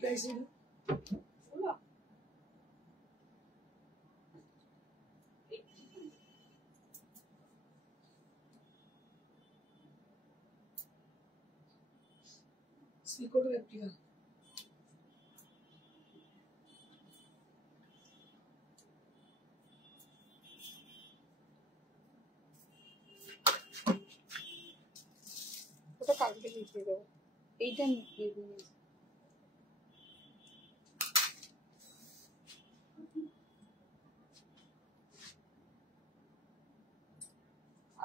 Price এটা? সিল্কোর replica. ওটা কালকে লিখে দেবো, এইটা নিয়ে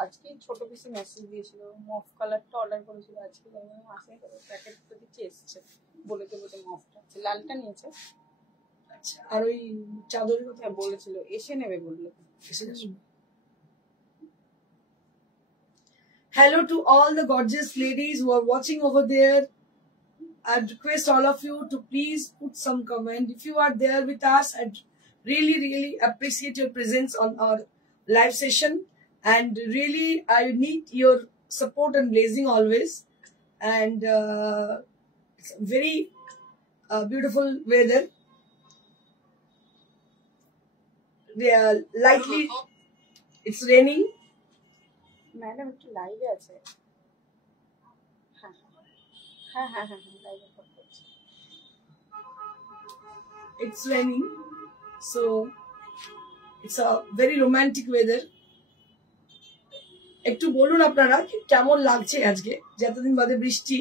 আজকে ছোট পিসে মেসেজ দিয়েছিল, মফ কালারটা অর্ডার করেছিল আজকে, আসে প্যাকেট তো দিচ্ছে, এসছে, বলে দেবো যে মফটা আছে, লালটা নিয়েছে। আচ্ছা, আর ওই চাদরের কথা বলেছিল এসে নেবে, বললো এসে নেবে। Hello to all the gorgeous ladies who are watching over there. I'd request all of you to please put some comment. If you are there with us, I'd really appreciate your presence on our live session. And really, I need your support and blessing always. And it's a very beautiful weather. They are lightly, it's raining. Madam একটু লাইভে আছে। হ্যাঁ লাইভে করছি। It's raining, so it's a very romantic weather. একটু বলুন আপনারা কেমন লাগছে আজকে, যতদিন বাদে বৃষ্টি।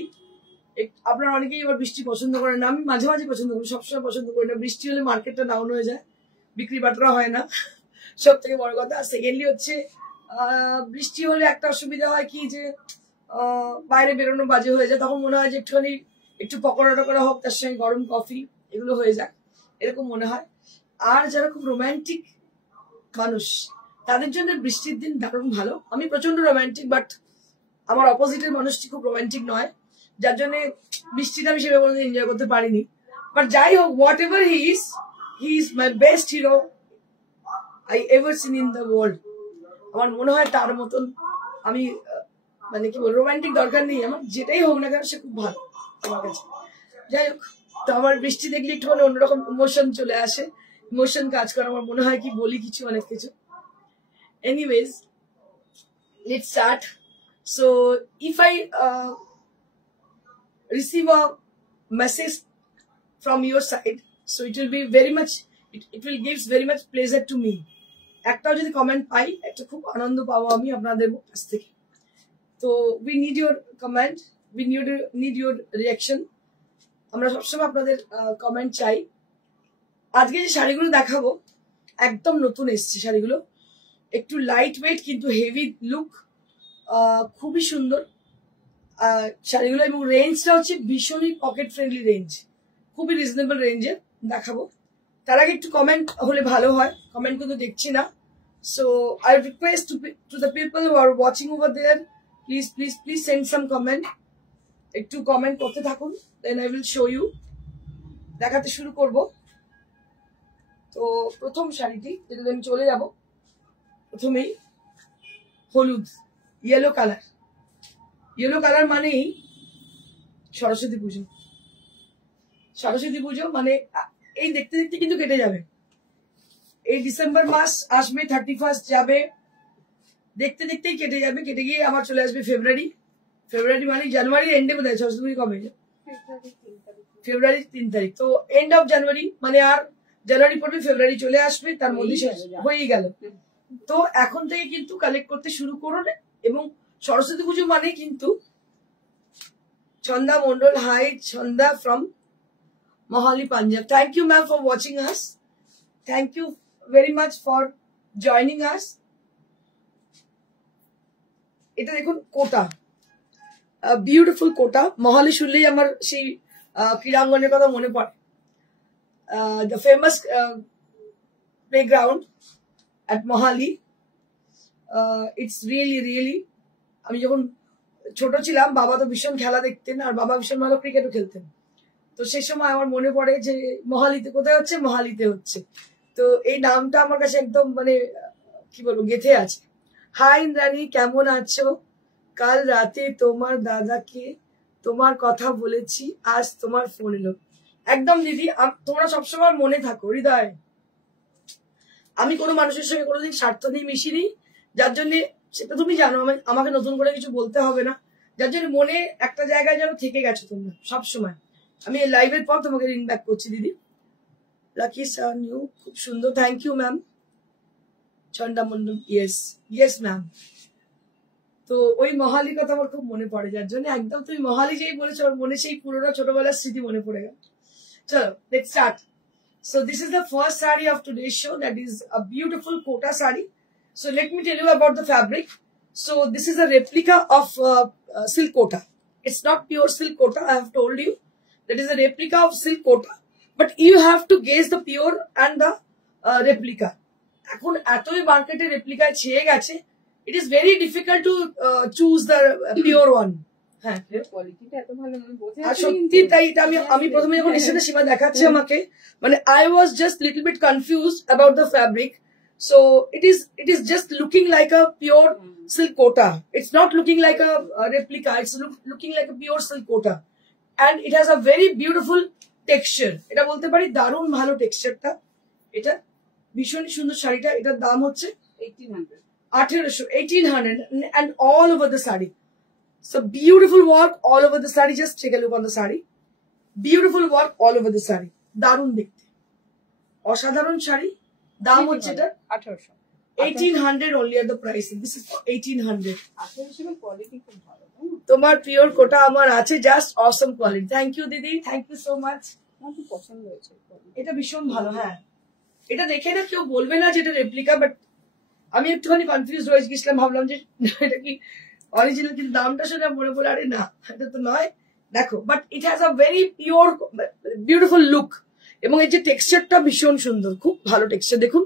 আপনারা অনেকেই এবার বৃষ্টি পছন্দ করেন না, আমি মাঝে মাঝে পছন্দ করি, সবসময় পছন্দ করি না। বৃষ্টি হলে মার্কেটটা ডাউন হয়ে যায়, বিক্রি বাটরা হয় না, সব থেকে বড় কথা। আর সেকেন্ডলি হচ্ছে বৃষ্টি হলে একটা অসুবিধা হয় কি, যে বাইরে বেরোনো বাজে হয়ে যায়, তখন মনে হয় যে একটুখানি একটু পকোড়া টকোড়া হোক, তার সঙ্গে গরম কফি, এগুলো হয়ে যায়, এরকম মনে হয়। আর যারা খুব রোম্যান্টিক মানুষ, তাদের জন্য বৃষ্টির দিন দারুণ ভালো। আমি প্রচন্ড রোম্যান্টিক, বাট আমার অপোজিটের মানুষটি খুব রোম্যান্টিক নয়, যার জন্য বৃষ্টিটা আমি সেভাবে কোনোদিন এনজয় করতে পারিনি। বাট যাই হোক, what ever he is my best hero I ever seen in the world. আমার মনে হয় তার মতন আমি, মানে কি বলবো, রোম্যান্টিক দরকার নেই আমার, যেটাই হোক না কেন সে খুব ভালো আমার কাছে। যাই হোক, তো আমার বৃষ্টি দেখলে একটুখানি অন্যরকম ইমোশন চলে আসে, ইমোশন কাজ করে, আমার মনে হয় কি বলি কিছু, অনেক কিছু। Anyways, let's start. So if I receive a message from your side, so it will be very much, it will gives very much pleasure to me. একটাও যদি কমেন্ট পাই, একটা খুব আনন্দ পাবো আমি আপনাদের কাছ থেকে। তো we need your comment, we need your reaction. আমরা সবসময় আপনাদের কমেন্ট চাই। আজকে যে শাড়িগুলো দেখাবো একদম নতুন এসছে শাড়িগুলো, একটু লাইট ওয়েট কিন্তু হেভি লুক, খুবই সুন্দর শাড়িগুলো, এবং রেঞ্জটা হচ্ছে ভীষণই পকেট ফ্রেন্ডলি রেঞ্জ, খুবই রিজনেবল রেঞ্জে দেখাবো। তার আগে একটু কমেন্ট হলে ভালো হয়, কমেন্ট কিন্তু দেখছি না। So I request to the people who are watching over there, please send some comment, একটু কমেন্ট করতে থাকুন, then I will show you, দেখাতে শুরু করব। তো প্রথম শাড়িটি যেটাতে আমি চলে যাব, প্রথমেই হলুদ, ইয়েলো কালার মানেই সরস্বতী পুজো। সরস্বতী পুজো মানে এই দেখতে দেখতে কিন্তু কেটে যাবে, এই ডিসেম্বর মাস আসবে, 31 যাবে, দেখতে দেখতেই কেটে যাবে, কেটে গিয়ে আবার চলে আসবে ফেব্রুয়ারি মানে জানুয়ারি এন্ডে বোধ হয় সরস্বতী পুজো কবে, ফেব্রুয়ারি 3 তারিখ। তো এন্ড অফ জানুয়ারি মানে আর জানুয়ারি পড়বে, ফেব্রুয়ারি চলে আসবে, তার মধ্যে হয়েই গেল। তো এখন থেকে কিন্তু কালেক্ট করতে শুরু করুন, এবং সরস্বতী পুজো মানে কিন্তু Chhanda Mondal, hi Chhanda from Mohali, Punjab. Thank you ma'am for watching us. Thank you very much for joining us. এটা দেখুন কোটা, বিউটিফুল কোটা। মহালি শুনলেই আমার সেই ক্রীড়াঙ্গনের কথা মনে পড়ে, the famous playground at Mohali. It's really আমি যখন ছোট ছিলাম, বাবা তো ভীষণ খেলা দেখতেন, আর বাবা ভীষণ ভালো ক্রিকেটও খেলতেন। তো সেই সময় আমার মনে পড়ে যে মহালিতে কোথায় হচ্ছে, মহালিতে হচ্ছে। তো এই নামটা আমার কাছে একদম মানে কি বলবো গেঁথে আছে। হাই ইন্দ্রাণী, কেমন আছো? কাল রাতে তোমার দাদাকে তোমার কথা বলেছি, আজ তোমার ফোন এলো। একদম দিদি, তোমরা সবসময় মনে থাকো হৃদয়, আমি কোনো মানুষের সঙ্গে কোনোদিন স্বার্থ নিয়ে মিশিনি, যার জন্য সেটা তুমি জানো, আমাকে নতুন করে কিছু বলতে হবে না, যার জন্য মনে একটা জায়গায় যেন থেকে গেছো তোমরা সবসময়। আমি এই লাইভের পর তোমাকে রিং ব্যাক করছি দিদি। লাকি স্যার নিউ, খুব সুন্দর, thank you ma'am. Chanda Mondal, yes yes ma'am. তো ওই মহালির কথা আমার খুব মনে পড়ে, যার জন্য একদম তুমি মহালি যেই বলেছো আমার মনে সেই পুরোনো ছোটবেলার স্মৃতি মনে পড়ে গেল। চলো let's start. So this is the first saree of today's show, that is a beautiful Kota saree. So let me tell you about the fabric. So this is a replica of silk Kota. It's not pure silk Kota, I have told you. That is a replica of silk Kota. But you have to gauge the pure and the replica. এখন এতই মার্কেটে replica ছেয়ে গেছে, it is very difficult to choose the pure one. হ্যাঁ, কোয়ালিটিটা এত ভালো মানে বোঝা আর সত্যি তাই। এটা আমি প্রথমে যখন এসে সীমা দেখাচ্ছে আমাকে, মানে I was just little bit confused about the fabric. So it is just looking like a pure silk Kota. It's not looking like a replica. It's looking like a pure silk Kota, and it has a very beautiful texture. এটা বলতে পারি দারুণ ভালো টেক্সচারটা। এটা ভীষণ সুন্দর শাড়িটা। এটার দাম হচ্ছে 1800 and all over the saree. So beautiful work all over the saree. Just take a look on the saree. Beautiful work all over the saree. দারুণ দেখতে, অসাধারণ শাড়ি। দাম হচ্ছে এটা 1800 only at the price. This is for 1800. Quality খুব ভালো। তোমার pure কোটা আমার আছে, just awesome quality. Thank you দিদি, থ্যাংক ইউ সো মাচ। আমার খুব পছন্দ হয়েছে এটা ভীষণ ভালো। হ্যাঁ, এটা দেখে না কেউ বলবে না যে এটা রেপ্লিকা, বাট আমি একটুখানি কনফিউজ হয়ে গেছিলাম, ভাবলাম যে এটা কি অরিজিনাল, কিন্তু দামটা শুনে মনে পড়ে আরে না এটা তো নয়। দেখো, but it has a very pure beautiful look, এবং এই যে টেক্সচারটা ভীষণ সুন্দর, খুব ভালো টেক্সচার। দেখুন,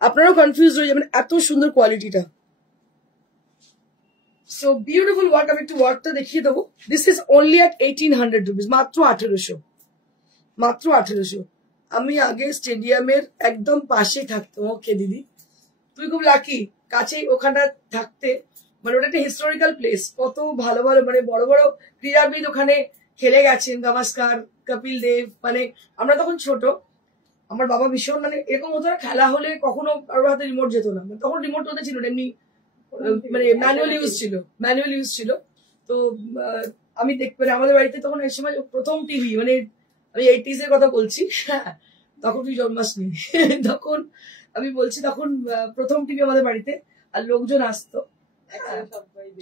আপনারাও কনফিউজ হয়ে যাবেন, এত সুন্দর কোয়ালিটিটা। So beautiful work. আমি একটু ওয়ার্কটা দেখিয়ে দেবো। This is only at 1800 rupees, মাত্র 1800, মাত্র 1800। আমি আগে স্টেডিয়ামের একদম পাশে থাকতাম। ওকে দিদি, তুই খুব লাকি, কাছেই ওখানটা থাকতে, মানে ওটা একটা হিস্টোরিক্যাল প্লেস। কত ভালো ভালো মানে বড় বড় ক্রীড়াবিদ ওখানে খেলে গেছেন, গাভাস্কার, কপিল দেব। মানে আমরা তখন ছোট, আমার বাবা ভীষণ মানে এরকম হতো না, খেলা হলে কখনো কারোর হাতে রিমোট যেত না, তখন রিমোট ওদের ছিল এমনি, মানে ম্যানুয়াল ইউজ ছিল। তো আমি দেখতে আমাদের বাড়িতে তখন এক সময় প্রথম টিভি, মানে আমি 80s এর কথা বলছি, হ্যাঁ তখন তুই জন্মাসনি, তখন আমি বলছি তখন প্রথম টিভি আমাদের বাড়িতে, আর লোকজন আসতো,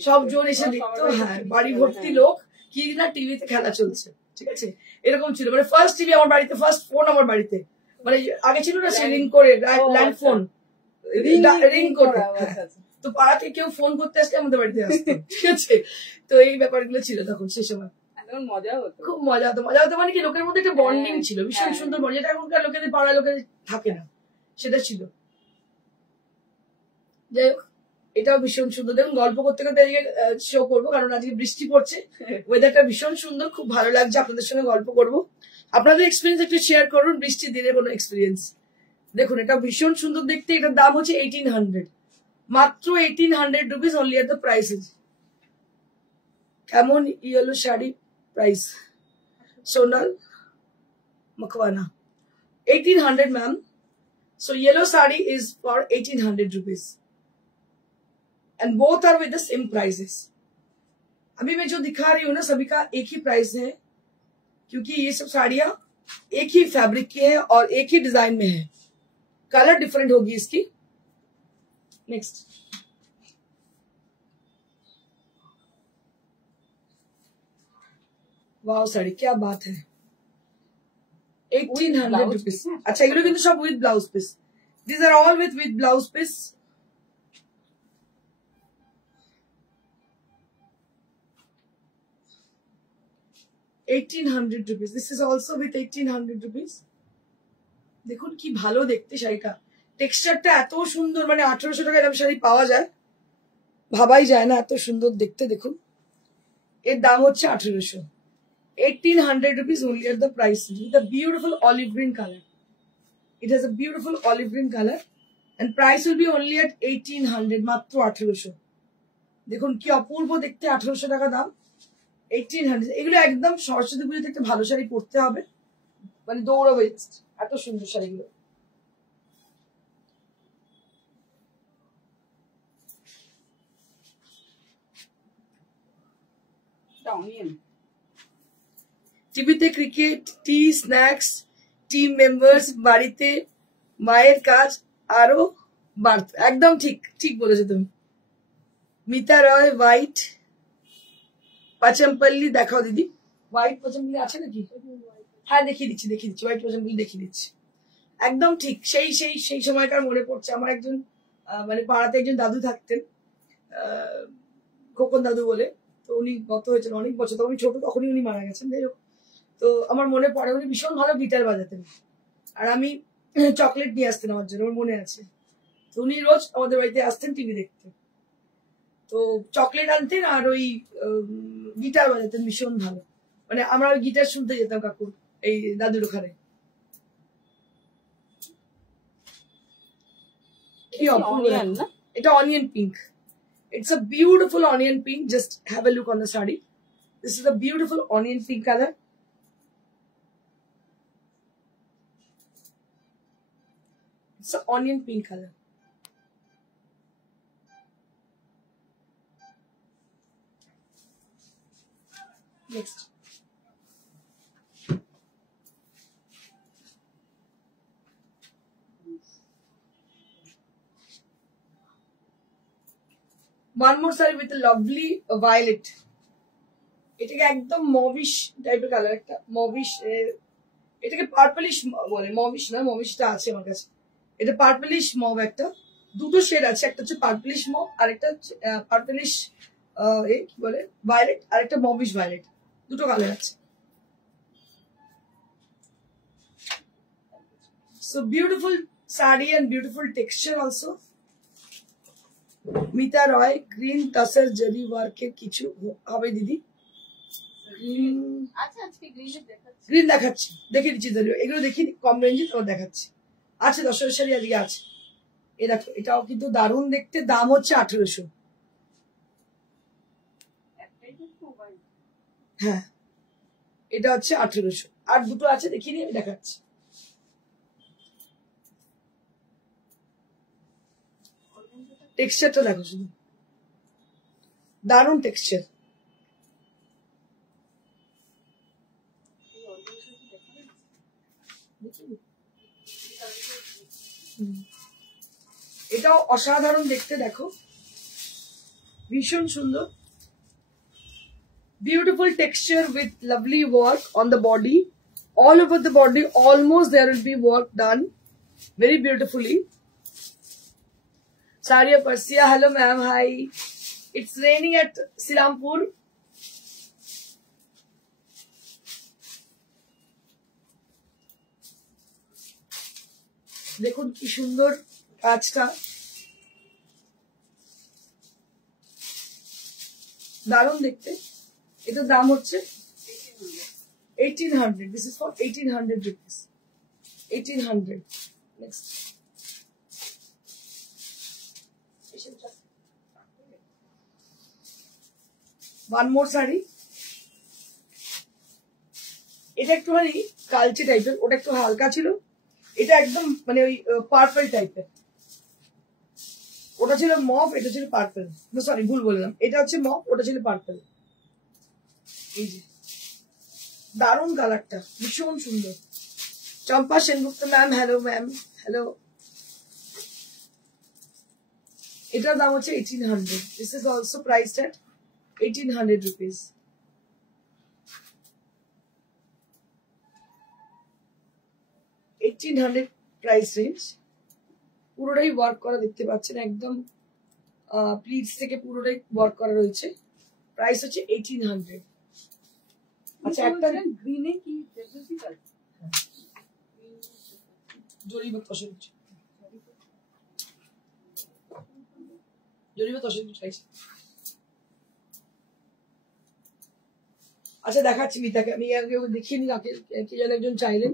সবজন এসে দেখতো, হ্যাঁ বাড়ি ভর্তি লোক, কি না টিভিতে খেলা চলছে, ঠিক আছে এরকম ছিল। মানে ফার্স্ট টিভি আমার বাড়িতে, ফার্স্ট ফোন আমার বাড়িতে, মানে আগে ছিল না সে রিং করে, ল্যান্ড ফোন রিং করে, তো পাড়াতে কেউ ফোন করতে আসলে আমাদের বাড়িতে আসতো, ঠিক আছে। তো এই ব্যাপারগুলো ছিল তখন সে সময়, মজা হতো, খুব মজা হতো। মজা হতো মানে কি, লোকের মধ্যে একটা বন্ডিং ছিল, ভীষণ সুন্দর বন্ডিং, যেটা এখনকার লোকেদের পাড়ার লোকেদের থাকে না, সেটা ছিল। যাই হোক, এটাও ভীষণ সুন্দর। দেখুন, গল্প করতে করতে শো করবো, কারণ আজকে বৃষ্টি পড়ছে, ওয়েদারটা ভীষণ সুন্দর, খুব ভালো লাগছে আপনাদের সঙ্গে গল্প করবো। আপনাদের এক্সপিরিয়েন্স একটু শেয়ার করুন, বৃষ্টির দিনের কোনো এক্সপিরিয়েন্স। দেখুন, এটা ভীষণ সুন্দর দেখতে। এটার দাম হচ্ছে 1800, মাত্র 1800 rupees only at the prices. কেমন yellow sari price? Sonal Makhwana 1800 ma'am. So yellow sari is for 1800 rupees and both are with the same prices. अभी मैं जो दिखा रही हूँ ना, सभी का एक ही प्राइस है, क्योंकि ये सब साड़ियां एक ही फैब्रिक की है और एक ही डिजाइन में है, कलर डिफरेंट होगी इसकी। नेक्स्ट, वाव साड़ी, क्या बात है, 1800 रुपीस। अच्छा, এগুলো কিন্তু সব with blouse piece, this are all with blouse piece. $1800 rupees. This is also with 1800 rupees. দেখুন কি ভালো দেখতে শাড়িটা, টেক্সচারটা এত সুন্দর, মানে 1800 টাকায় এরকম শাড়ি পাওয়া যায়, ভাবাই যায় না, এত সুন্দর দেখতে। দেখুন, এর দাম হচ্ছে 1800, 1800 rupees only at the price, with a beautiful olive green color. It has a beautiful olive green color and price will be only at 1800, মাত্র 1800। দেখুন কি অপূর্ব দেখতে, 1800 টাকা দাম, 1800। এগুলো একদম সরস্বতী পুজোতে একটা ভালো শাড়ি পরতে হবে, মানে দৌড়াবে, এত সুন্দর শাড়িগুলো। টিভিতে ক্রিকেট, টি, স্ন্যাক্স, টিম মেম্বার্স, বাড়িতে মায়ের কাজ আরো বাড়ত। একদম ঠিক, ঠিক বলেছো তুমি। মিতা রয় হোয়াইট পাচমপল্লি দেখাও দিদি। হোয়াইট পাচমপল্লি আছে নাকি? হ্যাঁ দেখিয়ে দিচ্ছি, হোয়াইট পাচমপল্লি দেখিয়ে দিচ্ছি। একদম ঠিক, সেই সেই সেই সময়কার মনে পড়ছে। আমার একজন মানে পাড়াতে একজন দাদু থাকতেন, খোকন দাদু বলে। তো উনি গত হয়েছেন অনেক বছর, তখন ছোট, তখনই উনি মারা গেছেন। যাই হোক, তো আমার মনে পড়ে উনি ভীষণ ভালো গিটার বাজাতেন, আর আমি চকলেট নিয়ে আসতেন আমার জন্য, আমার মনে আছে। তো উনি রোজ আমাদের বাড়িতে আসতেন টিভি দেখতে, তো চকলেট আনতেন আর ওই গিটার বাজাতেন ভীষণ ভালো। মানে আমরা ওই গিটার শুনতে যেতাম কাকুর এই দাদুর ওখানে। এটা onion pink, it's a beautiful onion pink. Just have a look on the saree. This is a beautiful onion pink color. It's an onion pink color. Next. One more saree with a lovely violet. এটাকে একদম mauvish টাইপের colour, একটা mauvish, এটাকে purplish বলে, mauvish না, মভিশটা আছে আমার কাছে। এটা পার্পলিশ মভ, একটা দুটো শেড আছে, একটা হচ্ছে পার্পলিশ মভ আর একটা হচ্ছে পার্পলিশ কি বলে ভায়োলেট, আর একটা মভিশ ভায়োলেট, দুটো কালার আছে। So beautiful saree and beautiful texture also. Mita Roy green টাসের জরি ওয়ার্কের কিছু হবে দিদি? গ্রিন দেখাচ্ছি, দেখিয়ে দিচ্ছি, এগুলো দেখি কম রেঞ্জে তোমার দেখাচ্ছি। আছে দশের শাড়ি আজকে আছে। এ দেখো, এটাও কিন্তু দারুণ দেখতে, দাম হচ্ছে 1800। হ্যাঁ, এটা হচ্ছে 1800, আর দুটো আছে দেখিয়ে নিয়ে আমি দেখাচ্ছি। টেক্সচারটা দেখো শুধু, দারুণ টেক্সচার। এটাও অসাধারণ দেখতে, দেখো ভীষণ সুন্দর। Beautiful texture with lovely work on the body, all over the body, almost there will be work done very beautifully. Saria Parsia, hello ma'am, hi. It's raining at Silampur. দেখুন কি সুন্দর কাজটা, দারুণ দেখতে। এটার দাম হচ্ছে 1800. This is for 1800 rupees. 1800. Next. One more saree. এটা একটুখানি কালচে টাইপের, ওটা একটু হালকা ছিল, এটা একদম মানে ওই পার্পল টাইপের। ওটা ছিল মভ, এটা ছিল পার্পল। সরি, ভুল বললাম, এটা হচ্ছে মভ, ওটা ছিল পার্পল। এই যে দারুণ কালারটা, ভীষণ সুন্দর। Champa Sengupta ma'am, hello ma'am, hello. এটার দাম হচ্ছে 1800. This is also priced at 1800 rupees. 1800 price range. পুরোটাই ওয়ার্ক করা দেখতে পাচ্ছেন, একদম প্লিটস থেকে পুরোটাই ওয়ার্ক করা রয়েছে। প্রাইস হচ্ছে 1800। আচ্ছা, একটা গ্রিনে কি জরিবা তসর চাইছে। আচ্ছা দেখাচ্ছি মিতাকে, আমি দেখিয়ে নি, কে যেন একজন চাইলেন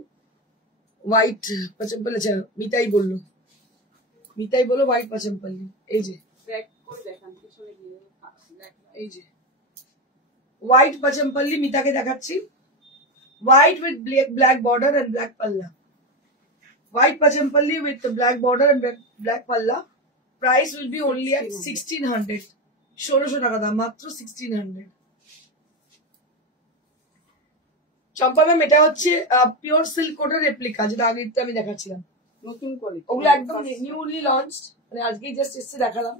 হোয়াইট পাচমপল্লি। আচ্ছা মিতাই বললো হোয়াইট পাচমপল্লি। এই যে এই যে হোয়াইট পাচমপল্লি মিতাকে দেখাচ্ছি। white with black border and black palla. White pachampalli with the black border and black palla. Price will be only at 1600. 1600 টাকা দাম, মাত্র 1600. চম্পা ম্যাম, এটা হচ্ছে পিওর সিল্ক কোটের রেপ্লিকা, যেটা আগে আমি দেখাচ্ছিলাম। নতুন কোয়ালিটি, ওগুলো একদম নিউলি লঞ্চ, মানে আজকেই জাস্ট এসে দেখালাম।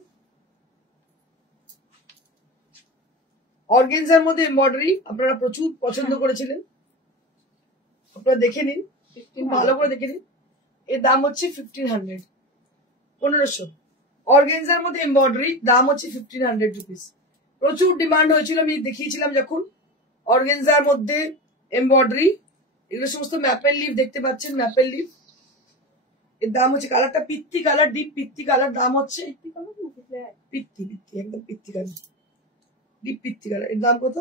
অর্গেনজার মধ্যে এমব্রয়ডারি আপনারা প্রচুর পছন্দ করেছিলেন, আপনারা দেখে নিন, ভালো করে দেখে নিন। এর দাম হচ্ছে 1500, 1500। অর্গেনজার মধ্যে এমব্রয়ডারি, দাম হচ্ছে 1500 রুপিস। প্রচুর ডিমান্ড হয়েছিল, আমি দেখিয়েছিলাম যখন অর্গেনজার মধ্যে এমব্রয়ডারি, এগুলো সমস্ত ম্যাপেল লিভ দেখতে পাচ্ছেন, ম্যাপেল লিভ। এর দাম হচ্ছে, কালারটা পিত্তি কালার, ডিপ পিত্তি কালার, দাম হচ্ছে পিত্তি পিত্তি, একদম পিত্তি কালার, ডিপ পিত্তি কালার। এর দাম কত?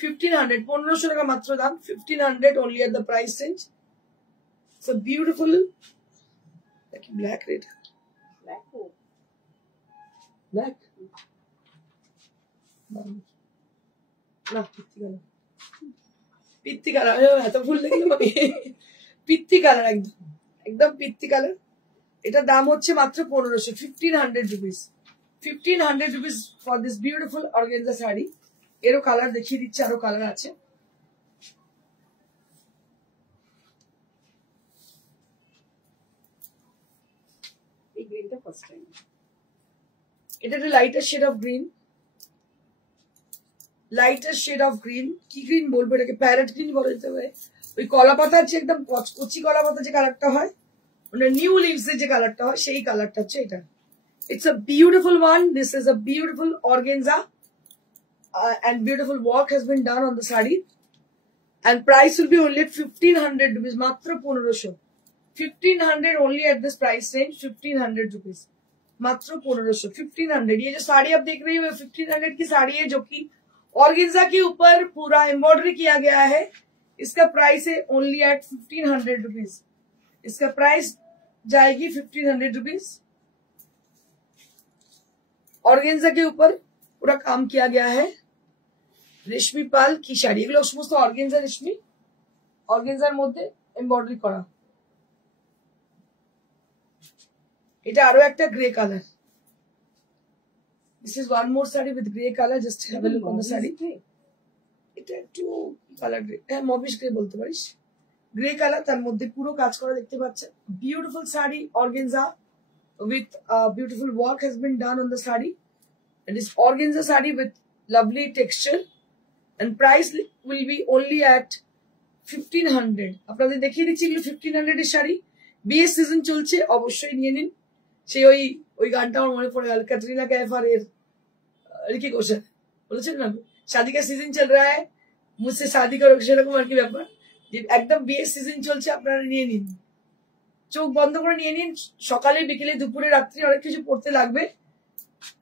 1500, 1500 টাকা মাত্র দাম, 1500 only at the price range. It's a beautiful like black red, black না পিত্তি কালার, এত ফুল দেখলাম আমি, পিত্তি কালার, একদম একদম পিত্তি কালার। এটা দাম হচ্ছে মাত্র 1500, 1500 rupees, 1500 rupees for this beautiful organza sari. এরও কালার দেখিয়ে দিচ্ছে, আরো কালার আছে। এই গ্রিনটা ফার্স্ট টাইম, এটা একটু lighter shade of green, lighter shade of green. কি গ্রিন বলবো এটাকে, প্যারেট গ্রিন বলা যেতে পারে। ওই কলা পাতা হচ্ছে, একদম কচি কলা পাতা যে কালারটা হয়, মানে নিউ লিভস এর যে কালারটা হয়, সেই কালারটা হচ্ছে এটা। It's a beautiful one. This is a beautiful organza, and beautiful work has been done on the sari. And price will be only at 1500 rupees. Matra 1500. 1500 only at this price range. 1500 rupees. Matra 1500. 1500. ये जो साड़ी आप देख रही हो 1500 की साड़ी है, जो कि organza के ऊपर पूरा एम्ब्रॉयडरी किया गया है। इसका प्राइस है only at 1500 rupees. इसका प्राइस जाएगी 1500 rupees। ऑर्गेन्जा के ऊपर पूरा काम किया गया है, রেশমি পাল কি শাড়ি, এগুলো সমস্ত অর্গেনজা রেশমি, অর্গেনজার মধ্যে এমব্রয়ডারি করা। এটা আরো একটা grey colour. This is one more sari with grey colour, just have a look on the sari. এটা একটু কালার গ্রে, হ্যাঁ মবিশ গ্রে বলতে পারিস, গ্রে কালার, তার মধ্যে পুরো কাজ করা দেখতে পাচ্ছেন। Beautiful sari, organza with beautiful work has been done on the sari. It is organza sari with lovely texture, and price will be only at 1500. আপনাদের দেখিয়ে দিচ্ছি এগুলো 1500 এর শাড়ি। বিয়ের সিজন চলছে, অবশ্যই নিয়ে নিন। সেই ওই গানটা আমার মনে পড়ে গেল, ক্যাটরিনা कैफ और রিকি ঘোষাল বলেছেন না, शादी का सीजन चल रहा है, मुझसे शादी करो, সেরকম আর কি ব্যাপার। একদম বিয়ের সিজন চলছে, আপনারা নিয়ে নিন, চোখ বন্ধ করে নিয়ে নিন। সকালে বিকেলে দুপুরে রাত্রি অনেক কিছু পড়তে লাগবে,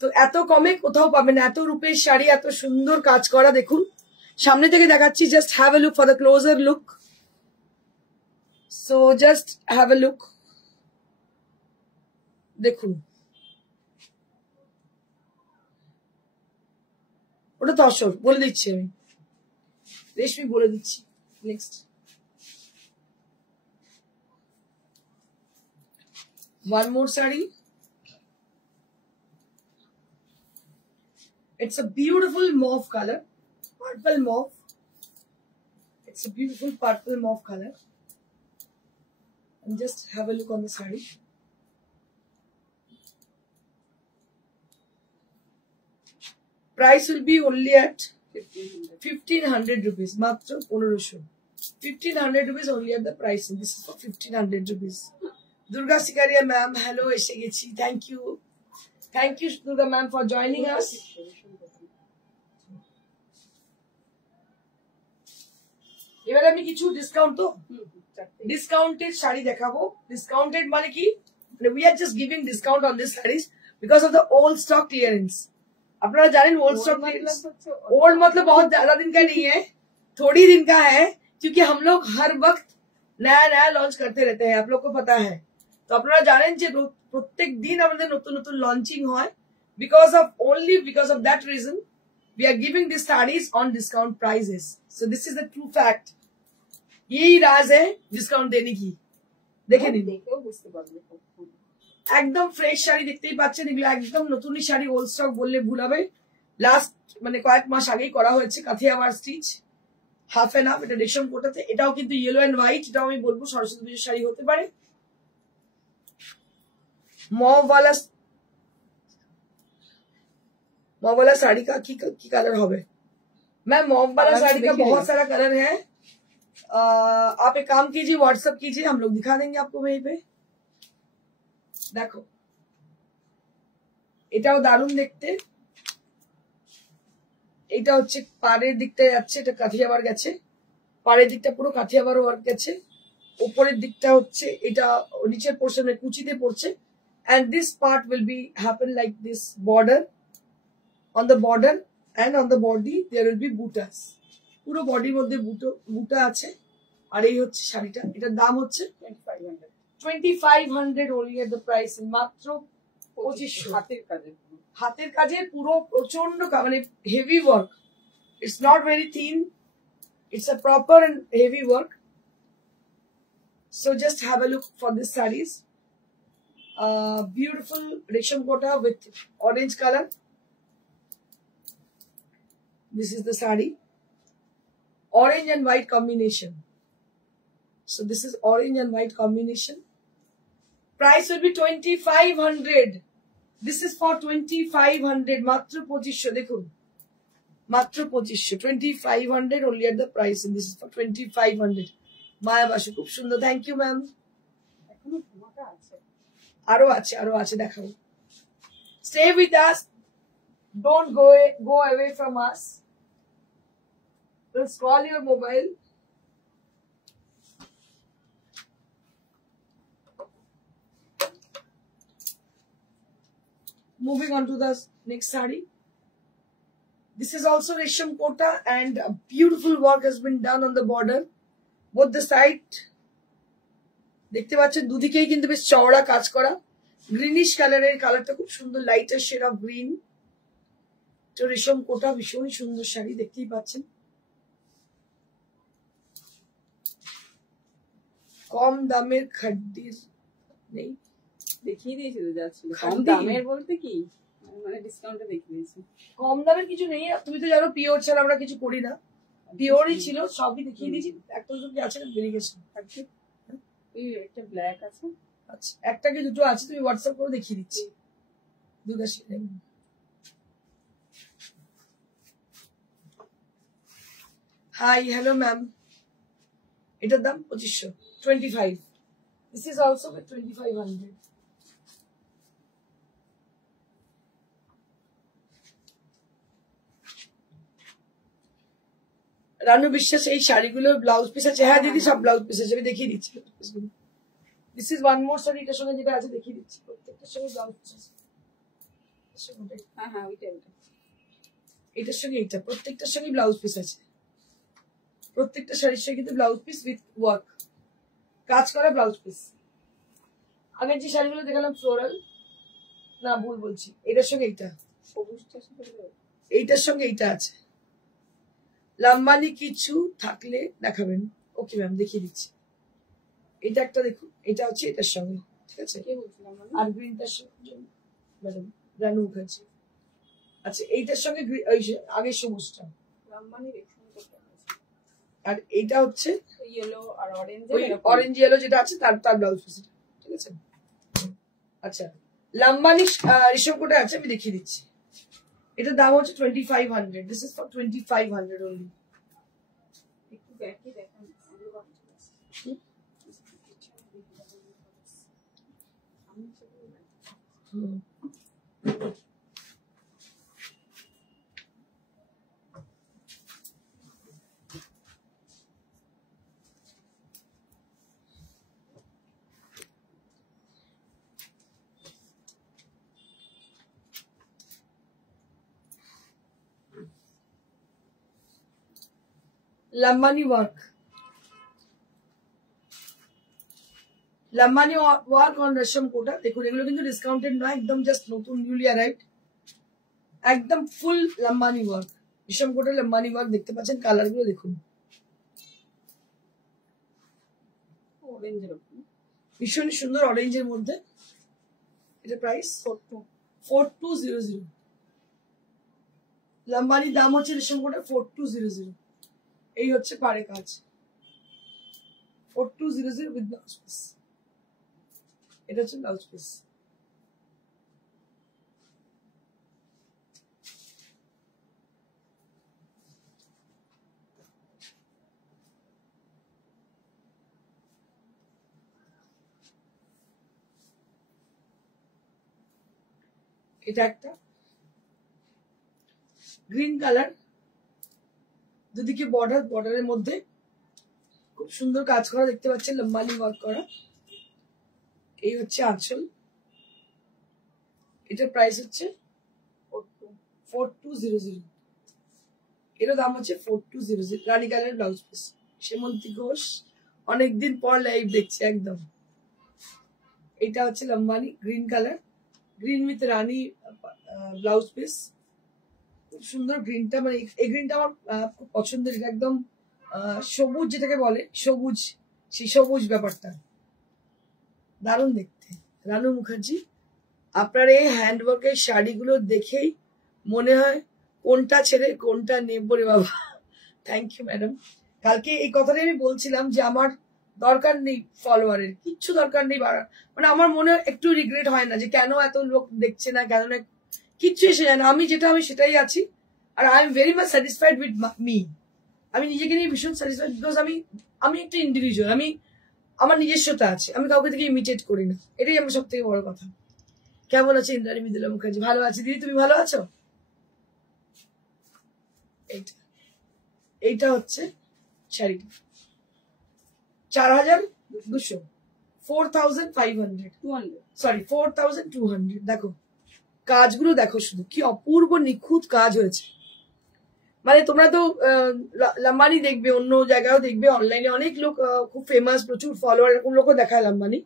তো এত কমে কোথাও পাবেন। এত রূপের শাড়ি, এত সুন্দর কাজ করা, দেখুন সামনে থেকে দেখাচ্ছি, just have a look for the closure look. So just have a look, দেখুন ওটা তসর বলে দিচ্ছি আমি, রেশমি বলে দিচ্ছি। Next one more saree. It's a beautiful mauve color, purple mauve. It's a beautiful purple mauve color. And just have a look on the saree. Price will be only at 1500 rupees. Matra 1500. 1500 rupees only at the price. And this is for 1500 rupees. Durga Sikaria ma'am, hello, এসে গেছি, thank you Durga ma'am for joining us. এবারে আমি কিছু discount, তো discounted sari দেখাবো। Discounted মানে কি, we are just giving discount on this saris because of the old stock clearance. আপনারা জানেন ओल्ड स्टॉक क्लियरेंस, ओल्ड मतलब बहुत ज्यादा दिन का नहीं है, थोड़ी दिन का है, क्योंकि हम लोग हर वक्त नया नया लॉन्च करते रहते हैं, आप लोग को पता है। তো আপনারা জানেন যে প্রত্যেক দিন আমাদের নতুন নতুন লঞ্চিং হয়, because of that reason we are giving these sarees on discount prices. So this is the true fact. यही राज है डिस्काउंट देने की। देखे नहीं দেখেও বুঝতে পারবে একদম ফ্রেশ শাড়ি দেখতেই পাচ্ছেন, এগুলো একদম নতুনই শাড়ি, ওল্ড স্টক বললে ভুল হবে। লাস্ট মানে কয়েক মাস আগেই করা হয়েছে কাথিয়াওয়ার স্টিচ, হাফ এন্ড হাফ। এটা রেশম কোটাতে, এটাও কিন্তু ইয়েলো এন্ড হোয়াইট, এটাও আমি বলবো সরস্বতী পুজোর শাড়ি হতে পারে। मॉव वाला साड़ी का की कलर होवे मैम? मॉव वाला साड़ी का बहुत सारा कलर है। आप एक काम कीजिए, व्हाट्सएप कीजिए, हम लोग दिखा देंगे आपको वहीं पे। देखो এটাও দারুণ দেখতে। এটা হচ্ছে পাড়ের দিকটা যাচ্ছে, এটা কাঠিয়াবার গেছে, পাড়ের দিকটা পুরো কাঠিয়াবার ওয়ার্ক গেছে। উপরের দিকটা হচ্ছে এটা নিচের পোর্শনে কুচিতে পড়ছে। And this part will be happen like this border, on the border and on the body there will be butas, পুরো বডির মধ্যে বুটা আছে। আর এই হচ্ছে শাড়িটা, এটার দাম হচ্ছে 2500 only at the price, মাত্র 2500। হাতের কাজের পুরো প্রচন্ড মানে heavy work, it's not very thin, it's a proper and heavy work. So just have a look for these sarees. Beautiful resham kota with orange color. This is the saree, orange and white combination. So this is orange and white combination. Price will be 2500. This is for 2500, matro 2500 dekhun, matro 2500 only at the price, and this is for 2500. Maya Basu khub sundor, thank you ma'am. আরো আছে দেখাবো। Stay with us, don't go away from us, don't scroll your mobile. Moving on to the next saree. This is also resham kota and a beautiful work has been done on the border, both the side। দেখতে পাচ্ছেন দুদিকেই কিন্তু বেশ চওড়া কাজ করা, greenish কালারের, কালারটা খুব সুন্দর, লাইটার শেড অফ গ্রিন। তো রেশম কোটা ভীষণ সুন্দর শাড়ি, দেখতেই পাচ্ছেন। কম দামের খাদ্যের নেই, দেখিয়ে দিয়েছি তো যাচ্ছিল। কম দামের বলতে কি মানে ডিসকাউন্টে দেখিয়ে দিয়েছি। কম দামের কিছু নেই, তুমি তো জানো পিওর ছাড়া আমরা কিছু করি না, পিওরই ছিল, সবই দেখিয়ে দিয়েছি। একটা দুটো কি আছে না বেরিয়ে গেছে, একটা ব্ল্যাক আছে, আচ্ছা একটা কি দুটো আছে, তুমি হোয়াটসঅ্যাপ করে দেখিয়ে দিচ্ছি। দুটো হাই হ্যালো ম্যাম, এটার দাম 2500, 25। This is also 2500। রানু বিশ্বাস এই শাড়িগুলো ব্লাউজ পিস আছে? হ্যাঁ দিদি সব ব্লাউজ পিস আছে, আমি দেখিয়ে দিচ্ছি। This is one more sari, এটার সঙ্গে যেটা আছে দেখিয়ে দিচ্ছি, প্রত্যেকটার সঙ্গে ব্লাউজ পিস আছে। এটার সঙ্গে এইটা, প্রত্যেকটার সঙ্গে ব্লাউজ পিস আছে, প্রত্যেকটা শাড়ির সঙ্গে কিন্তু ব্লাউজ পিস উইথ ওয়ার্ক, কাজ করা ব্লাউজ পিস। আগের যে শাড়িগুলো দেখালাম ফ্লোরাল, না ভুল বলছি, এটার সঙ্গে এইটা, এইটার সঙ্গে এইটা আছে। লাম্বানি কিছু থাকলে দেখাবেন। ওকে ম্যাম দেখিয়ে দিচ্ছি। এটা একটা দেখুন, এটা হচ্ছে এটার সঙ্গে, ঠিক আছে, আর গ্রিনটার সঙ্গে ম্যাডাম রানু মুখার্জি। আচ্ছা এইটার সঙ্গে আগের সবুজটা, আর এইটা হচ্ছে ইয়েলো আর অরেঞ্জ ইয়েলো যেটা আছে তার ব্লাউজ পিস, ঠিক আছে। আচ্ছা লাম্বানি রেশম কোটা আছে, আমি দেখিয়ে দিচ্ছি। এটার দাম হচ্ছে 2500। This is for 2500 only। একটু ব্যাকে দেখান, Lambani work, Lambani work on রেশম কোটা। দেখুন এগুলো কিন্তু ডিসকাউন্টেড নয়, একদম জাস্ট নতুন নিউলি অ্যারাইভড, একদম ফুল লাম্বানি ওয়ার্ক। রেশম কোটের লম্বানি ওয়ার্ক দেখতে পাচ্ছেন, কালার গুলো দেখুন, অরেঞ্জের উপর ভীষণ সুন্দর অরেঞ্জের মধ্যে। এটা প্রাইস 4200। লম্বানির দাম হচ্ছে রেশম কোটের 4200। এই হচ্ছে পাড়ে কাজ 4200 উইথ ব্লাউজ পিস। এটা হচ্ছে ব্লাউজ পিস। এটা একটা গ্রিন কালার, দুদিকে বর্ডার, বর্ডারের মধ্যে খুব সুন্দর কাজ করা দেখতে পাচ্ছেন, লম্বালি ওয়ার্ক করা। এই হচ্ছে আঁচল। এটার প্রাইস হচ্ছে 4200। এরও দাম হচ্ছে 4200। রানী colour blouse piece. Semanti Ghosh অনেকদিন পর লাইভ দেখছি একদম। এটা হচ্ছে Lambani green colour, green with রানী ব্লাউজ পিস। খুব সুন্দর গ্রিনটা, মানে এই গ্রিনটা আমার খুব পছন্দের। এটা একদম সবুজ, যেটাকে বলে সবুজ, সেই সবুজ ব্যাপারটা দারুণ দেখতে। রানু মুখার্জি, আপনার এই হ্যান্ডওয়ার্কের শাড়িগুলো দেখেই মনে হয় কোনটা ছেড়ে কোনটা নেব রে বাবা। Thank you madam. কালকে এই কথাটাই আমি বলছিলাম যে আমার দরকার নেই ফলোয়ারের, কিচ্ছু দরকার নেই। মানে আমার মনে একটু রিগ্রেট হয় না যে কেন এত লোক দেখছে না, কেন না, কিচ্ছু এসে যায় না। আমি যেটা, আমি সেটাই আছি। আর I am very much satisfied with me. আমি নিজেকে নিয়ে ভীষণ স্যাটিসফাইড, বিকজ আমি একটা ইন্ডিভিজুয়াল, আমি আমার নিজস্বতা আছে, আমি কাউকে থেকে ইমিটেট করি না। এটাই আমার সব থেকে বড় কথা। কেমন আছে ইন্দ্রাণী মৃদুলা মুখার্জি? ভালো আছি দিদি, তুমি ভালো আছো? এইটা হচ্ছে শাড়িটা 4200, 4500, সরি 4200। দেখো কাজগুলো দেখো, শুধু কি অপূর্ব নিখুঁত কাজ হয়েছে। মানে তোমরা তো লম্বানি দেখবে, অন্য জায়গায়ও দেখবে, অনলাইনে অনেক লোক খুব ফেমাস, প্রচুর ফলোয়ার, এরকম লোকও দেখায় লম্বানি,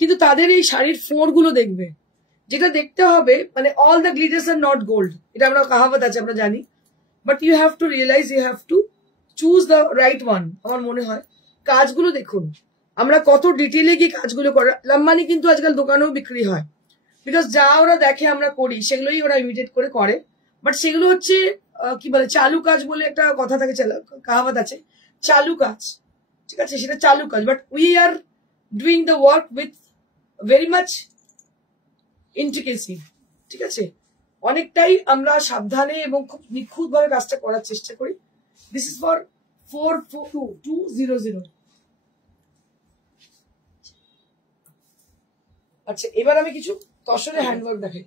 কিন্তু তাদের এই শাড়ির ফোর গুলো দেখবে, যেটা দেখতে হবে, মানে all the glitters are not gold, এটা আমরা কাহাবত আছে, আমরা জানি, but you have to realise, you have to choose the right one. আমার মনে হয় কাজগুলো দেখুন, আমরা কত ডিটেলে গিয়ে কাজগুলো করা। লম্বানি কিন্তু আজকাল দোকানেও বিক্রি হয়, বিকজ যা ওরা দেখে আমরা করি সেগুলোই ওরা ইমিটেট করে, বাট সেগুলো হচ্ছে কি বলে, চালু কাজ বলে একটা কথা থাকে, কাহাবত আছে, চালু কাজ, ঠিক আছে, সেটা চালু কাজ, but we are doing the work with very much intricacy, ঠিক আছে, অনেকটাই আমরা সাবধানে এবং খুব নিখুঁত ভাবে কাজটা করার চেষ্টা করি। This is for 4200। আচ্ছা, এবার আমি কিছু তসরের হ্যান্ডওয়ার্ক দেখাই।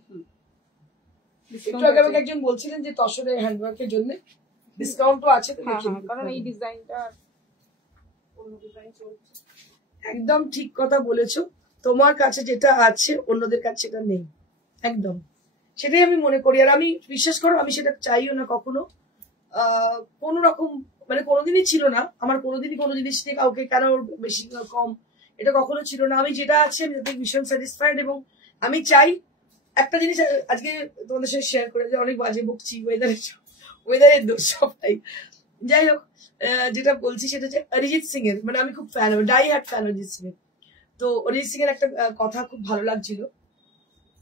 একটু আগে আমাকে একজন বলছিলেন যে তসরের হ্যান্ডওয়ার্কের জন্য ডিসকাউন্টও আছে, কারণ এই ডিজাইনটা অন্য ডিজাইন চলছে। একদম ঠিক কথা বলেছো, তোমার কাছে যেটা আছে অন্যদের কাছে সেটা নেই, একদম সেটাই আমি মনে করি। আর আমি বিশ্বাস করো, আমি সেটা চাইও না কখনো, কোন রকম, মানে কোনোদিনই ছিল না আমার, কোনোদিনই কোনো জিনিস নিয়ে কাউকে কেন বেশি কম, এটা কখনো ছিল না। আমি যেটা আছে আমি তাতে ভীষণ স্যাটিসফাইড, এবং আমি চাই একটা জিনিস আজকে তোমাদের সাথে শেয়ার করে, যে অনেক বাজে বকছি, ওয়েদারের দোষ সবটাই। যাই হোক, যেটা বলছি সেটা হচ্ছে অরিজিৎ সিং এর, মানে আমি খুব fan, die hard fan Arijit Singh এর। তো অরিজিৎ সিং এর একটা কথা খুব ভালো লাগছিল,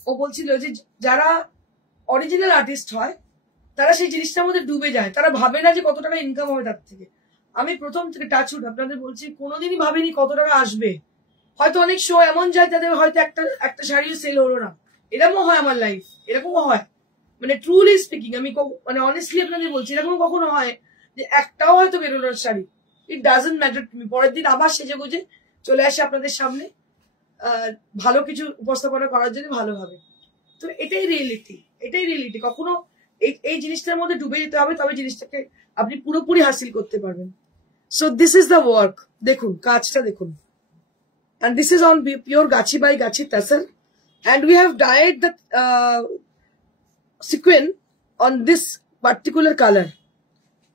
ও বলছিল যে যারা অরিজিনাল আর্টিস্ট হয় তারা সেই জিনিসটার মধ্যে ডুবে যায়, তারা ভাবে না যে কত টাকা ইনকাম হবে তার থেকে। আমি প্রথম থেকে টাচউড আপনাদের বলছি, কোনোদিনই ভাবিনি কত টাকা আসবে। হয়তো অনেক শো এমন যায় তাদের হয়তো একটা শাড়িও সেল হলো না, এরকমও হয় আমার লাইফ, এরকমও হয়, মানে ট্রুলি স্পিকিং, আমি মানে অনেস্টলি আপনাদের বলছি, এরকম কখনো হয় যে একটাও হয়তো বেরোনোর sari, it doesn't matter to me, পরের দিন আবার সেজে গুজে চলে আসে আপনাদের সামনে ভালো কিছু উপস্থাপনা করার জন্য ভালোভাবে। তো এটাই রিয়েলিটি, কখনো এই জিনিসটার মধ্যে ডুবে যেতে হবে, তবে জিনিসটাকে আপনি পুরোপুরি হাসিল করতে পারবেন। So this is the work, দেখুন কাজটা দেখুন, and this is on pure Gachi by Gachi Tassar, and we have dyed the sequin on this particular color,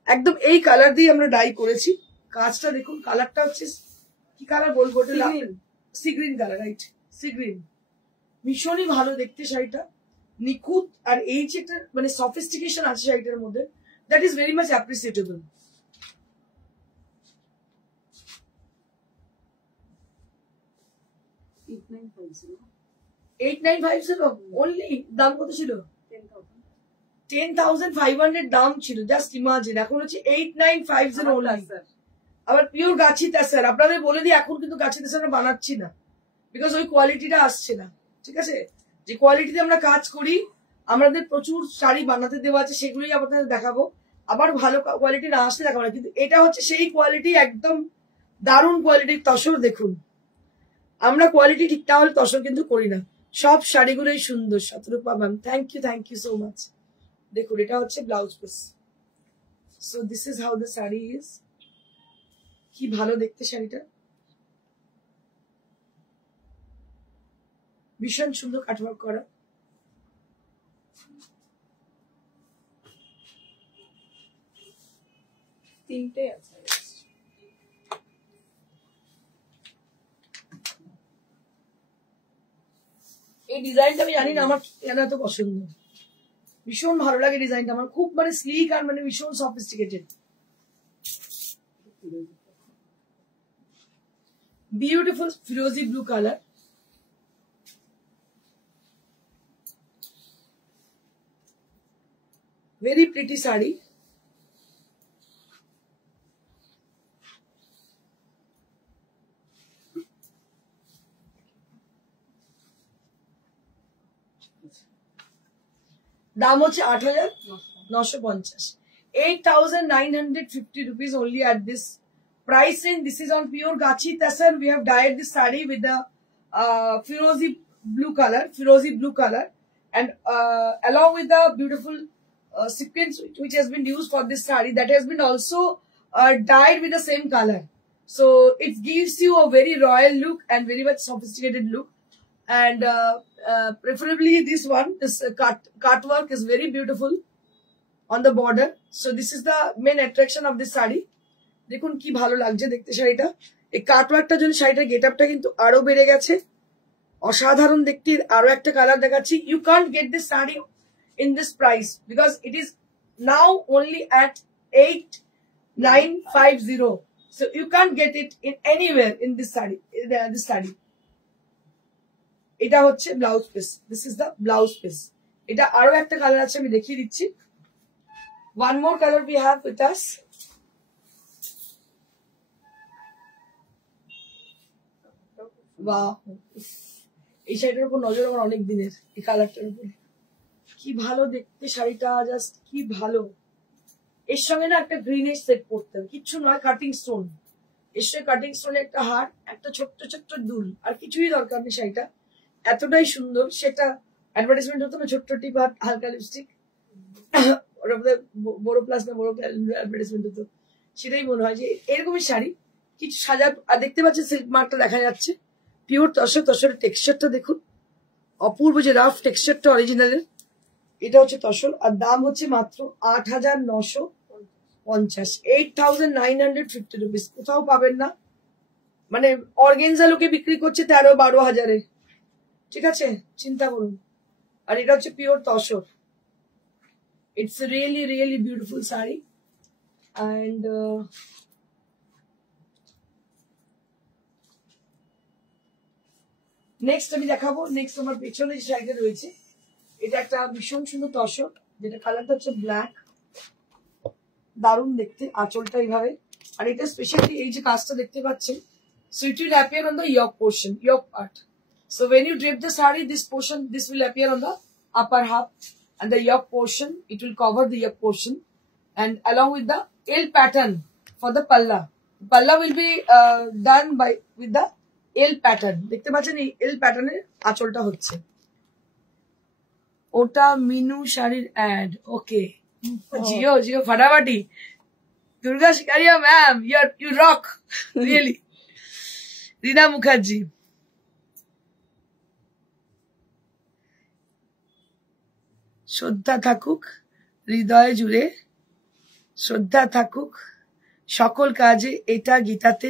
একদম এই কালার দিয়ে আমরা ডাই করেছি। কাজটা দেখুন, কালারটা হচ্ছে কি কালার বলবো, sea green colour, right, sea green, ভীষণই ভালো দেখতে শাড়িটা, নিখুঁত। আর এই যে একটা মানে সফিস্টিকেশন আছে শাড়িটার মধ্যে, that is very much appreciable. $8950 only দাম কত ছিল? 10,500 দাম ছিল, জাস্ট ইমাজিন। এখন হচ্ছে 8950 only। আবার পিওর গাছি তাসার। আপনাদের বলে দিই এখন কিন্তু গাছি তাসার আমরা বানাচ্ছি না, বিকজ ওই কোয়ালিটিটা আসছে না। ঠিক আছে, যে কোয়ালিটিতে আমরা কাজ করি, আমাদের প্রচুর শাড়ি বানাতে দেওয়া আছে, সেগুলোই আপনাদের দেখাবো। আবার ভালো কোয়ালিটি না আসলে দেখাবো না, কিন্তু এটা হচ্ছে সেই কোয়ালিটি, একদম দারুণ কোয়ালিটির তসর। দেখুন, আমরা কোয়ালিটি ঠিক না হলে তসর কিন্তু করি না। সব শাড়িগুলোই সুন্দর। Shatarupa ma'am, thank you so much. দেখুন, এটা হচ্ছে blouse piece. So this is how the sari is. কি ভালো দেখতে শাড়িটা, ভীষণ সুন্দর কাটওয়ার্ক করা। তিনটে আছে। এই ডিজাইনটা আমি জানি না আমার কেন এত পছন্দ, ভীষণ ভালো লাগে ডিজাইনটা আমার, খুব মানে স্লিক আর মানে ভীষণ সফিস্টিকেটেড। বিউটিফুল ফিরোজি blue colour, very pretty sari. দাম হচ্ছে 8,950, 8,950 rupees only at this price range. This is on pure Gachi Tasar. We have dyed this saree with the Firozi blue color, and along with the beautiful sequins which has been used for this saree, that has been also dyed with the same color. So it gives you a very royal look and very much sophisticated look. And preferably this one, this cut work is very beautiful on the border. So this is the main attraction of this saree. দেখুন কি ভালো লাগছে দেখতে শাড়িটা। এই কাটওয়ার্কটার জন্য শাড়িটার gate আপটা কিন্তু আরো বেড়ে গেছে, অসাধারণ দেখতে। আরো একটা কালার দেখাচ্ছি। You can't get this saree in this price because it is now only at 8,950. So you can't get it in anywhere in this saree. এটা হচ্ছে blouse piece. This is the blouse piece. এটা আরো একটা colour আছে, আমি দেখিয়ে দিচ্ছি। One more colour we have with us. বাহ, এই শাড়িটার উপর নজর আমার অনেক দিনের। এই কালারটার উপরে কি ভালো দেখতে শাড়িটা, জাস্ট কি ভালো। এর সঙ্গে না একটা গ্রিনেশ সেট করতেন, কিচ্ছু নয়, কাটিং স্টোন। এর সঙ্গে কাটিং স্টোনের একটা হার, একটা ছোট্ট ছোট্ট দুল, আর কিছুই দরকার নেই। শাড়িটা এতটাই সুন্দর, সেটা অ্যাডভার্টাইজমেন্ট হতো না, ছোট্ট টিপ আর হালকা লিপস্টিক, ওটা বোধহয় বড় প্লাস না বড় অ্যাডভার্টাইজমেন্ট হতো। সেটাই মনে হয় যে এরকমই শাড়ি কিছু সাজা। আর দেখতে পাচ্ছেন সিল্ক মার্কটা দেখা যাচ্ছে, পিওর তসর। তসরের টেক্সচারটা দেখুন, অপূর্ব যে রাফ টেক্সচারটা অরিজিনালের। এটা হচ্ছে তসর, আর দাম হচ্ছে মাত্র 8,950, 8,950 রুপিস। কোথাও পাবেন না, মানে অর্গেনজা লোকে বিক্রি করছে 13-12 হাজারে। ঠিক আছে, চিন্তা করুন। আর এটা হচ্ছে pure tussar. It's really really beautiful sari. And next আমি দেখাবো, নেক্সট আমার পেছনে যে শাড়িটা রয়েছে, এটা একটা ভীষণ সুন্দর তসর, যেটা কালারটা হচ্ছে ব্ল্যাক, দারুণ দেখতে। আঁচলটা এইভাবে, আর এটা স্পেশালি এই যে কাজটা দেখতে পাচ্ছেন, so it will appear on the yoke portion, yoke part. So when you drape the saree, this portion, this will appear on the upper half, and the yoke portion, it will cover the yoke portion, and along with the L pattern for the palla. Palla will be done by with the L pattern. দেখতে পাচ্ছেন এই L প্যাটার্নের আঁচলটা হচ্ছে। ওটা মিনু শাড়ির add. Okay, জিও ফাটাফাটি। Durga Shikaria ma'am, you rock really. Rina Mukherjee, শ্রদ্ধা থাকুক হৃদয় জুড়ে, শ্রদ্ধা থাকুক সকল কাজে, এটা গীতাতে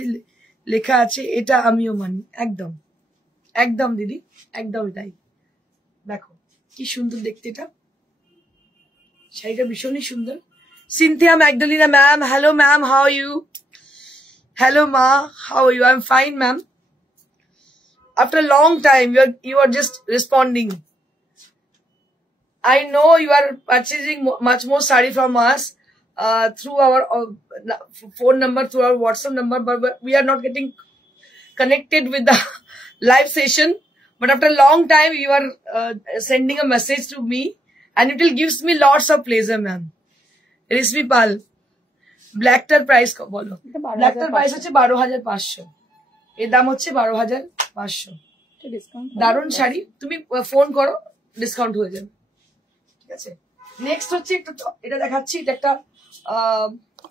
লেখা আছে, এটা আমিও মানি। একদম একদম দিদি, একদম তাই। দেখো কি সুন্দর দেখতে, এটা শাড়িটা ভীষণই সুন্দর। Cynthia Magdalena, ma'am. Hello, ma'am. How are you? Hello, ma. How are you? I'm fine, ma'am. After a long time, you are just responding. I know you are purchasing much more sari from us through our phone number, through our WhatsApp number, but we are not getting connected with the live session. But after a long time, you are sending a message to me, and it will gives me lots of pleasure, ma'am. Rismi Pal, blacktar price ko bolo. Blacktar price হচ্ছে 12,500. এর দাম হচ্ছে 12,500. Discount দারুণ শাড়ি, তুমি phone করো, discount হয়ে যাবে। ঠিক আছে, নেক্সট হচ্ছে এটা দেখাচ্ছি, এটা একটা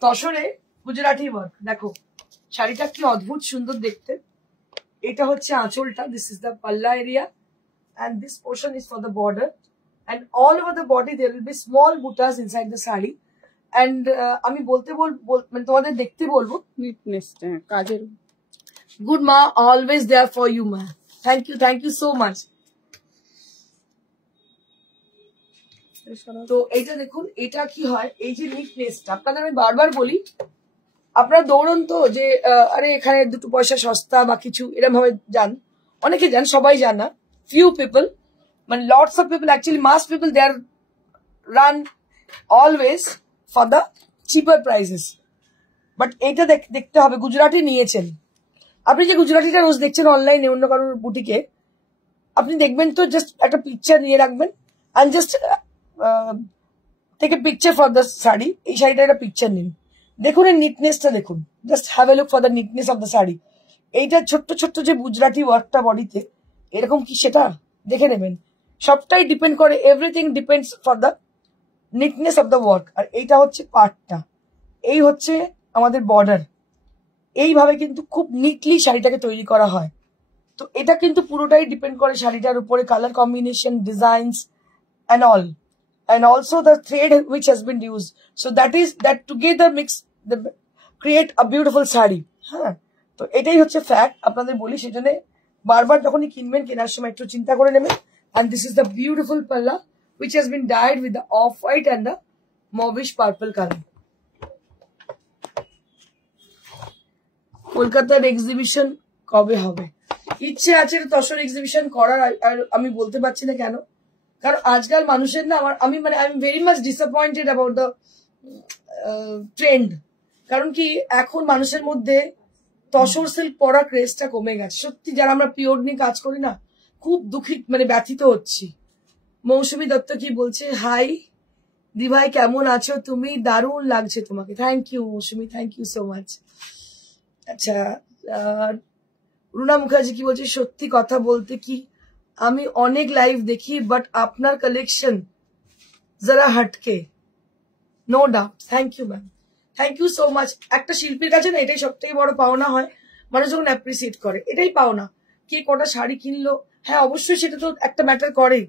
তসরে গুজরাটি ওয়ার্ক। দেখো শাড়িটা কি অদ্ভুত সুন্দর দেখতে। এটা হচ্ছে আঁচলটা, দিস ইজ দ্য পাল্লা area, and this portion is for the border, and all over the body there will be small butas inside the sari, and আমি বলতে মানে তোমাদের দেখতে বলবো নিটনেস কাজের। গুড মা, অলওয়েজ দেয়ার ফর ইউ মা, থ্যাংক ইউ সো মাচ। তো এইটা দেখুন, এটা কি হয়, এই যে নিটনেসটা আপনাদের আমি বারবার বলি, আপনারা দৌড়ন তো যে আরে এখানে 2 পয়সা সস্তা বা কিছু এরকম ভাবে যান, অনেকে যান, সবাই যান না, few people, মানে lots of people, actually mass people, they are run always for the cheaper prices, but এইটা দেখতে হবে গুজরাটি নিয়েছেন আপনি, যে গুজরাটিটা রোজ দেখছেন অনলাইনে অন্য কারোর বুটিকে, আপনি দেখবেন তো জাস্ট একটা পিকচার নিয়ে রাখবেন, and just take a picture for the sari, এই শাড়িটা একটা পিকচার নিন, দেখুন এর নিটনেসটা দেখুন, just have a look for the neatness of the sari. এইটা ছোট্ট ছোট্ট যে গুজরাটি ওয়ার্কটা বডিতে এরকম কি সেটা দেখে নেবেন, সবটাই ডিপেন্ড করে, everything depends for the neatness of the work. আর এইটা হচ্ছে পার্টটা, এই হচ্ছে আমাদের বর্ডার, এইভাবে কিন্তু খুব নিটলি শাড়িটাকে তৈরি করা হয়। তো এটা কিন্তু পুরোটাই ডিপেন্ড করে শাড়িটার উপরে, colour combination, designs and all, and also the thread which has been used, so that together create a beautiful saree। হ্যাঁ, তো এটাই হচ্ছে ফ্যাক্ট, আপনাদের বলি, সেজন্য বারবার যখনই কিনবেন কেনার সময় একটু চিন্তা করে নেবেন। and this is the beautiful palla which has been dyed with the off white and the mauvish purple color। কলকাতার এক্সিবিশন কবে হবে? ইচ্ছে আছে তসর এক্সিবিশন করার, আর আমি বলতে পারছি না কেন, কারণ আজকাল মানুষের না, আমি very much disappointed about the trend. কারণ কি, এখন মানুষের মধ্যে তসর সিল্ক পরা ক্রেজটা কমে গেছে। সত্যি যারা আমরা পিওর নিয়ে কাজ করি না, খুব দুঃখিত, মানে ব্যথিত হচ্ছি। মৌসুমী দত্ত কি বলছে, হাই দিভাই কেমন আছো তুমি, দারুণ লাগছে তোমাকে। Thank you Mousumi, thank you so much. আচ্ছা, রুনা মুখার্জি কি বলছে, সত্যি কথা বলতে কি আমি অনেক লাইভ দেখি, বাট আপনার কালেকশন যারা হাটকে, no doubt. Thank you ma'am, thank you so much. একটা শিল্পীর কাছে না এটাই সব থেকে বড় পাওনা হয়, মানুষ যখন অ্যাপ্রিসিয়েট করে, এটাই পাওনা। কে কটা শাড়ি কিনলো, হ্যাঁ অবশ্যই সেটা তো একটা ম্যাটার করে,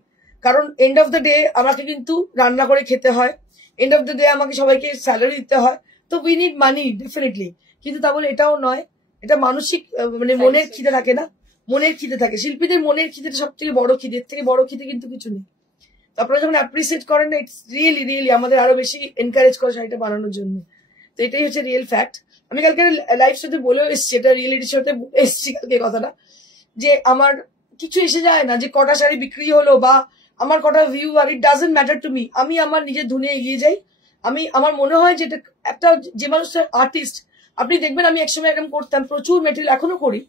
কারণ এন্ড অফ দ্য ডে আমাকে কিন্তু রান্না করে খেতে হয়, এন্ড অফ দ্য ডে আমাকে সবাইকে স্যালারি দিতে হয়, তো উই নিড মানি ডেফিনেটলি। কিন্তু তা বলে এটাও নয়, এটা মানসিক, মানে মনের খিদে থাকে না, মনের খিদে থাকে। শিল্পীদের মনের খিদেটা সব থেকে বড় খিদে, এর থেকে বড় খিদে কিন্তু কিছু নেই। তো আপনারা যখন অ্যাপ্রিসিয়েট করেন না, ইটস রিয়েলি আমাদের আরো বেশি এনকারেজ করে শাড়িটা বানানোর জন্য। তো এটাই হচ্ছে রিয়েল ফ্যাক্ট। আমি কালকে লাইভ শোতে বলেও এসছি, এটা রিয়েলিটি শোতে এসছি কালকে কথাটা, যে আমার কিছু এসে যায় না যে কটা শাড়ি বিক্রি হলো বা আমার কটা ভিউ, আর it doesn't matter to me. আমি আমার নিজের ধুনে এগিয়ে যাই। আমার মনে হয় যে একটা যে মানুষটা আর্টিস্ট, আপনি দেখবেন আমি একসময় এরকম করতাম, প্রচুর মেটেরিয়াল, এখনো করি,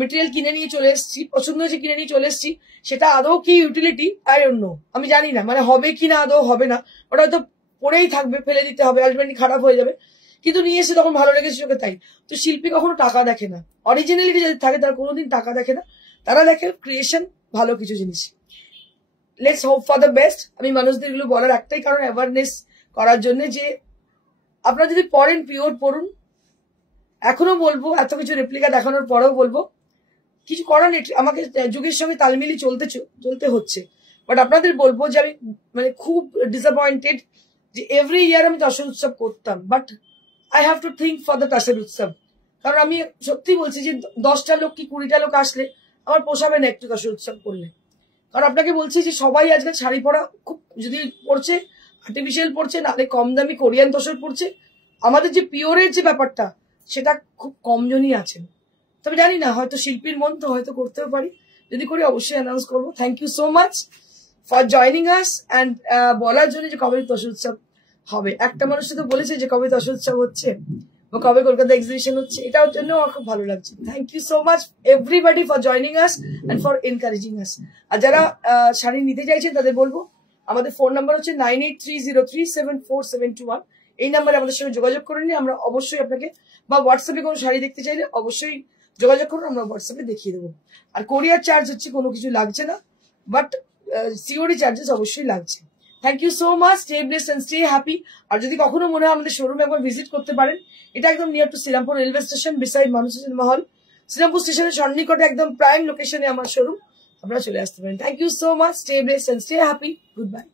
মেটেরিয়াল কিনে নিয়ে চলে এসেছি, পছন্দ হয়েছে কিনে নিয়ে চলে এসেছি, সেটা আদৌ কি ইউটিলিটি আই ডোন্ট নো, আমি জানি না, মানে হবে কি না আদৌ হবে না, ওটা হয়তো পড়েই থাকবে, ফেলে দিতে হবে, আলটিমেটলি খারাপ হয়ে যাবে, কিন্তু নিয়ে এসে তখন ভালো লেগেছে চোখে তাই। তো শিল্পী কখনো টাকা দেখে না, অরিজিনালিটি যদি থাকে তারা কোনোদিন টাকা দেখে না, তারা দেখে ক্রিয়েশন, ভালো কিছু জিনিস। Let's hope for the best. আমি মানুষদের এগুলো বলার একটাই কারণ, অ্যাওয়ারনেস করার জন্য, যে আপনারা যদি পড়েন পিওর পড়ুন। এখনো বলবো, এত কিছু রেপ্লিকা দেখানোর পরেও বলবো, কিছু করার নেই, আমাকে যুগের সঙ্গে তাল মিলিয়ে চলতে হচ্ছে। বাট আপনাদের বলবো যে আমি মানে খুব ডিসঅ্যাপয়েন্টেড যে এভরি ইয়ার আমি তসর উৎসব করতাম, but I have to think for the tussar উৎসব। কারণ আমি সত্যি বলছি যে 10টা লোক কি 20টা লোক আসলে আমার পোষাবে না একটু তসর উৎসব করলে। কারণ আপনাকে বলছি যে সবাই আজকাল শাড়ি পরা খুব যদি পড়ছে, আর্টিফিশিয়াল পড়ছে, নাহলে কম দামি কোরিয়ান তোষক পড়ছে। আমাদের যে পিওরের যে ব্যাপারটা সেটা খুব কমজনই আছেন। তবে জানি না, হয়তো শিল্পীর মন তো, হয়তো করতেও পারি, যদি করি অবশ্যই অ্যানাউন্স করবো। Thank you so much for joining us and বলার জন্য যে কবে তোষ উৎসব হবে। একটা মানুষ তো বলেছে যে কবে তোষ উৎসব হচ্ছে বা কবে কলকাতা এক্সিবিশন হচ্ছে, এটার জন্য আমার খুব ভালো লাগছে। Thank you so much everybody for joining us and for encouraging us. আর যারা শাড়ি নিতে চাইছেন তাদের বলবো, আমাদের ফোন নাম্বার হচ্ছে 9830374721। এই নাম্বারে আমাদের সঙ্গে যোগাযোগ করে নিয়ে আমরা অবশ্যই আপনাকে, বা হোয়াটসঅ্যাপে কোনো শাড়ি দেখতে চাইলে অবশ্যই যোগাযোগ করুন, আমরা হোয়াটসঅ্যাপে দেখিয়ে দেবো। আর কোরিয়ার চার্জ হচ্ছে কোনো কিছু লাগছে না, বাট সিওডি চার্জেস অবশ্যই লাগছে। Thank you so much, stay blessed and stay happy. আর যদি কখনো মনে হয় আমাদের শোরুমে একবার ভিজিট করতে পারেন, এটা একদম near to Serampore railway station, beside Manush cinema hall. Serampore স্টেশনের সন্নিকটে একদম প্রাইম লোকেশনে আমার শোরুম, আপনারা চলে আসতে পারেন। Thank you so much, stay blessed and stay happy, good bye.